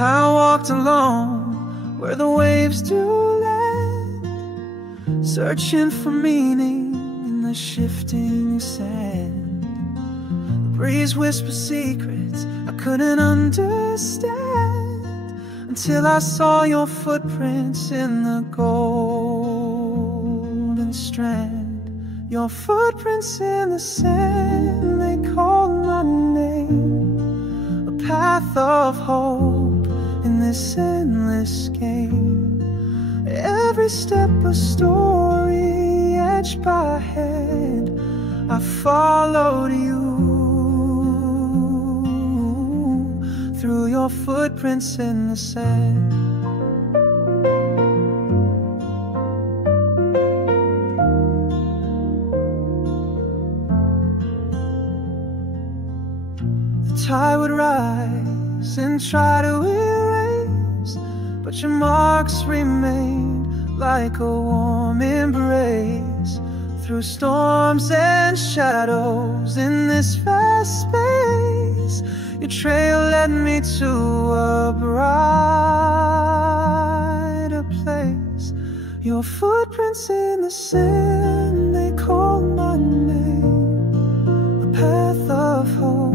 I walked alone where the waves do land, searching for meaning in the shifting sand. The breeze whispered secrets I couldn't understand, until I saw your footprints in the golden strand. Your footprints in the sand, they called my name. A path of hope in this endless game. Every step a story, edge by head, I followed you through your footprints in the sand. The tide would rise and try to erase, but your marks remained like a warm embrace. Through storms and shadows in this vast space, your trail led me to a brighter place. Your footprints in the sand, they called my name. A path of hope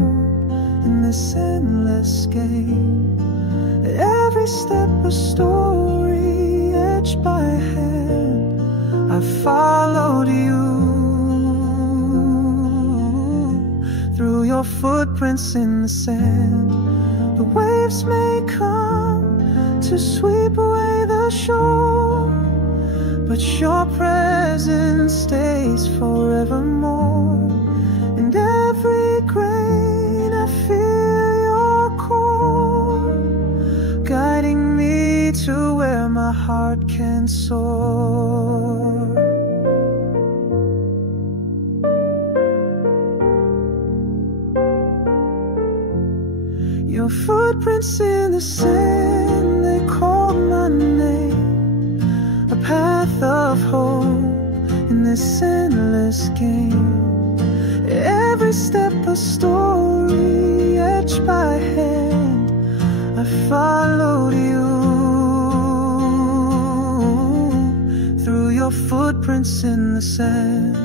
in this endless game. At every step a story, edge by hand, I followed you through your footprints in the sand. The waves may come to sweep away the shore, but your presence stays forevermore. And every grain I feel your core, guiding me to where my heart can soar. Your footprints in the sand, they called my name. A path of hope in this endless game. Every step a story, edge by hand, I followed you through your footprints in the sand.